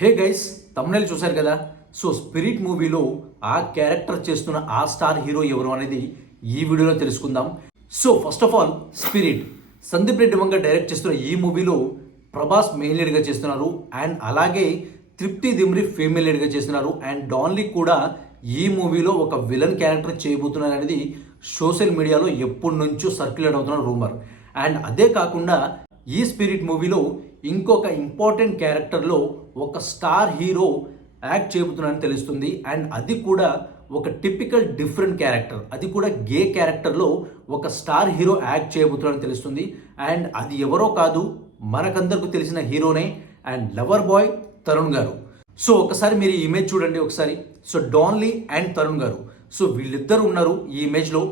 Hey guys, తమ్ముళ్ళు చూశారు కదా. సో స్పిరిట్ మూవీలో ఆ క్యారెక్టర్ చేస్తున్న ఆ స్టార్ హీరో ఎవరు అనేది ఈ వీడియోలో తెలుసుకుందాం. So first of all, spirit Sandeep Reddy Vanga direct చేస్తున్న ఈ మూవీలో ప్రభాస్ మెయిన్ లీడ్గా చేస్తున్నారు. అండ్ అలాగే తృప్తి దిమ్రి ఫీమేల్ లీడ్గా చేస్తున్నారు. అండ్ డాన్లీ కూడా ఈ మూవీలో ఒక విలన్ క్యారెక్టర్ చేయబోతున్నారు అనేది సోషల్ మీడియాలో ఎప్పటి నుంచో సర్క్యులేట్ అవుతున్న రూమర్. అండ్ అదే కాకుండా ఈ స్పిరిట్ మూవీలో ఇంకొక ఇంపార్టెంట్ క్యారెక్టర్లో ఒక స్టార్ హీరో యాక్ట్ చేయబోతున్నారని తెలుస్తుంది. అండ్ అది కూడా ఒక టిపికల్ డిఫరెంట్ క్యారెక్టర్, అది కూడా గే క్యారెక్టర్లో ఒక స్టార్ హీరో యాక్ట్ చేయబోతున్నారని తెలుస్తుంది. అండ్ అది ఎవరో కాదు, మనకందరికి తెలిసిన హీరోనే అండ్ లవర్ బాయ్ తరుణ్ గారు. సో ఒకసారి మీరు ఈ ఇమేజ్ చూడండి ఒకసారి. సో డాన్లీ అండ్ తరుణ్ గారు, సో వీళ్ళిద్దరు ఉన్నారు ఈ ఇమేజ్లో.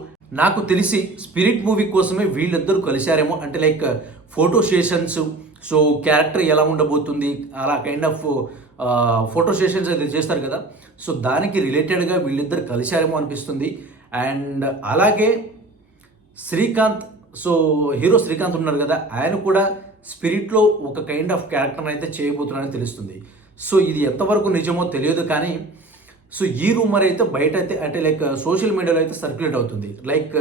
నాకు తెలిసి స్పిరిట్ మూవీ కోసమే వీళ్ళిద్దరూ కలిశారేమో, అంటే like photo sessions, so character ఎలా ఉండబోతుంది అలా కైండ్ ఆఫ్ ఫోటో సెషన్స్ అయితే చేస్తారు కదా, సో దానికి రిలేటెడ్గా వీళ్ళిద్దరు కలిశారేమో అనిపిస్తుంది. అండ్ అలాగే శ్రీకాంత్, సో హీరో శ్రీకాంత్ ఉన్నారు కదా, ఆయన కూడా స్పిరిట్లో ఒక కైండ్ ఆఫ్ క్యారెక్టర్ అయితే చేయబోతున్నారని తెలుస్తుంది. సో ఇది ఎంతవరకు నిజమో తెలియదు, కానీ సో ఈ రూమర్ అయితే బయట అయితే అంటే లైక్ సోషల్ మీడియాలో అయితే సర్క్యులేట్ అవుతుంది. లైక్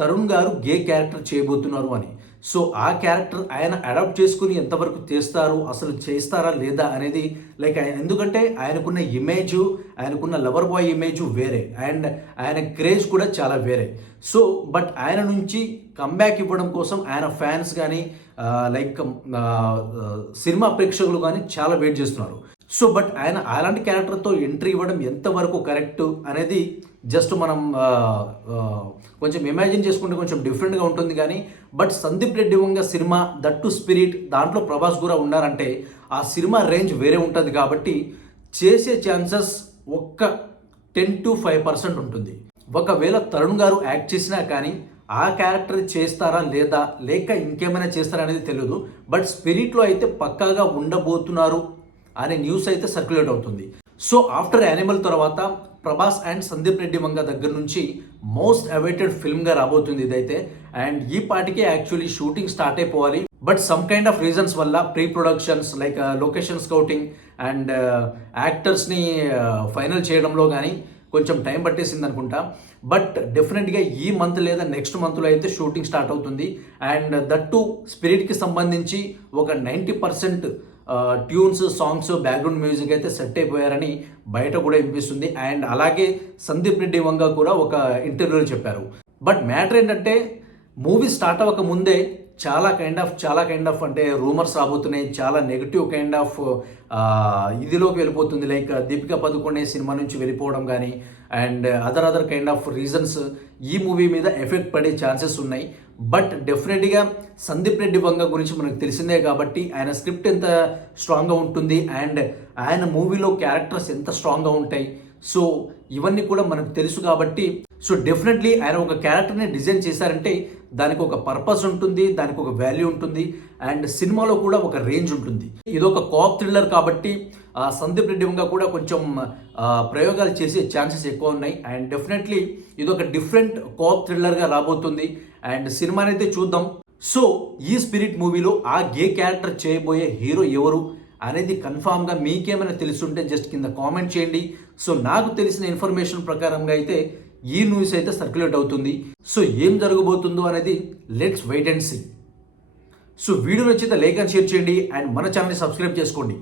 తరుణ్ గారు గే క్యారెక్టర్ చేయబోతున్నారు అని. సో ఆ క్యారెక్టర్ ఆయన అడాప్ట్ చేసుకుని ఎంతవరకు చేస్తారు, అసలు చేస్తారా లేదా అనేది లైక్ ఆయన, ఎందుకంటే ఆయనకున్న ఇమేజ్, ఆయనకున్న లవర్ బాయ్ ఇమేజ్ వేరే, అండ్ ఆయన క్రేజ్ కూడా చాలా వేరే. సో బట్ ఆయన నుంచి కంబ్యాక్ ఇవ్వడం కోసం ఆయన ఫ్యాన్స్ కానీ లైక్ సినిమా ప్రేక్షకులు కానీ చాలా వెయిట్ చేస్తున్నారు. సో బట్ ఆయన అలాంటి క్యారెక్టర్తో ఎంట్రీ ఇవ్వడం ఎంతవరకు కరెక్ట్ అనేది జస్ట్ మనం కొంచెం ఇమాజిన్ చేసుకుంటే కొంచెం డిఫరెంట్గా ఉంటుంది. కానీ but Sandeep Reddy Vanga cinema that spirit, దాంట్లో ప్రభాస్ కూడా ఉన్నారంటే ఆ సినిమా రేంజ్ వేరే ఉంటుంది. కాబట్టి చేసే ఛాన్సెస్ ఒక్క 10 to 5% ఉంటుంది. ఒకవేళ తరుణ్ గారు యాక్ట్ చేసినా కానీ ఆ క్యారెక్టర్ చేస్తారా లేదా, లేక ఇంకేమైనా చేస్తారా అనేది తెలియదు. బట్ స్పిరిట్లో అయితే పక్కాగా ఉండబోతున్నారు అనే న్యూస్ అయితే సర్క్యులేట్ అవుతుంది. సో ఆఫ్టర్ యానిమల్ తర్వాత ప్రభాస్ అండ్ సందీప్ రెడ్డి వంగ దగ్గర నుంచి మోస్ట్ అవైటెడ్ ఫిల్మ్గా రాబోతుంది ఇదైతే. అండ్ ఈ పాటికే యాక్చువల్లీ షూటింగ్ స్టార్ట్ అయిపోవాలి. But some kind of reasons వల్ల pre productions like location scouting and యాక్టర్స్ని ఫైనల్ చేయడంలో కానీ కొంచెం టైం పట్టేసింది అనుకుంటా. బట్ డెఫినెట్గా ఈ మంత్ లేదా నెక్స్ట్ మంత్లో అయితే షూటింగ్ స్టార్ట్ అవుతుంది. అండ్ దట్టు స్పిరిట్కి సంబంధించి ఒక 90% ట్యూన్స్, సాంగ్స్, బ్యాక్గ్రౌండ్ మ్యూజిక్ అయితే సెట్ అయిపోయారని బయట కూడా వినిపిస్తుంది. అండ్ అలాగే సందీప్ రెడ్డి వంగ కూడా ఒక ఇంటర్వ్యూలో చెప్పారు. బట్ మ్యాటర్ ఏంటంటే మూవీ స్టార్ట్ అవ్వక ముందే చాలా కైండ్ ఆఫ్ అంటే రూమర్స్ రాబోతున్నాయి. చాలా నెగిటివ్ కైండ్ ఆఫ్ ఇదిలోకి వెళ్ళిపోతుంది. లైక్ దీపికా పదుకొనే సినిమా నుంచి వెళ్ళిపోవడం కానీ and other kind of reasons ఈ మూవీ మీద ఎఫెక్ట్ పడే ఛాన్సెస్ ఉన్నాయి. బట్ డెఫినెట్గా సందీప్ రెడ్డి వంగ గురించి మనకు తెలిసిందే కాబట్టి ఆయన స్క్రిప్ట్ ఎంత స్ట్రాంగ్గా ఉంటుంది అండ్ ఆయన మూవీలో క్యారెక్టర్స్ ఎంత స్ట్రాంగ్గా ఉంటాయి, సో ఇవన్నీ కూడా మనకు తెలుసు. కాబట్టి సో డెఫినెట్లీ ఆయన ఒక క్యారెక్టర్ని డిజైన్ చేశారంటే దానికి ఒక పర్పస్ ఉంటుంది, దానికి ఒక వాల్యూ ఉంటుంది, అండ్ సినిమాలో కూడా ఒక రేంజ్ ఉంటుంది. ఇది ఒక కోఆప్ థ్రిల్లర్ కాబట్టి సందీప్ రెడ్డి వంగ కూడా కొంచెం ప్రయోగాలు చేసే ఛాన్సెస్ ఎక్కువ ఉన్నాయి. అండ్ డెఫినెట్లీ ఇది ఒక డిఫరెంట్ కోఆప్ థ్రిల్లర్గా రాబోతుంది. అండ్ సినిమాని అయితే చూద్దాం. సో ఈ స్పిరిట్ మూవీలో ఆ గే క్యారెక్టర్ చేయబోయే హీరో ఎవరు అనేది కన్ఫామ్గా మీకేమైనా తెలుసుంటే జస్ట్ కింద కామెంట్ చేయండి. సో నాకు తెలిసిన ఇన్ఫర్మేషన్ ప్రకారంగా అయితే ఈ న్యూస్ అయితే సర్క్యులేట్ అవుతుంది. సో ఏం జరగబోతుందో అనేది let's wait and see. So video నచ్చితే లైక్ అండ్ షేర్ చేయండి అండ్ మన ఛానల్ని సబ్స్క్రైబ్ చేసుకోండి.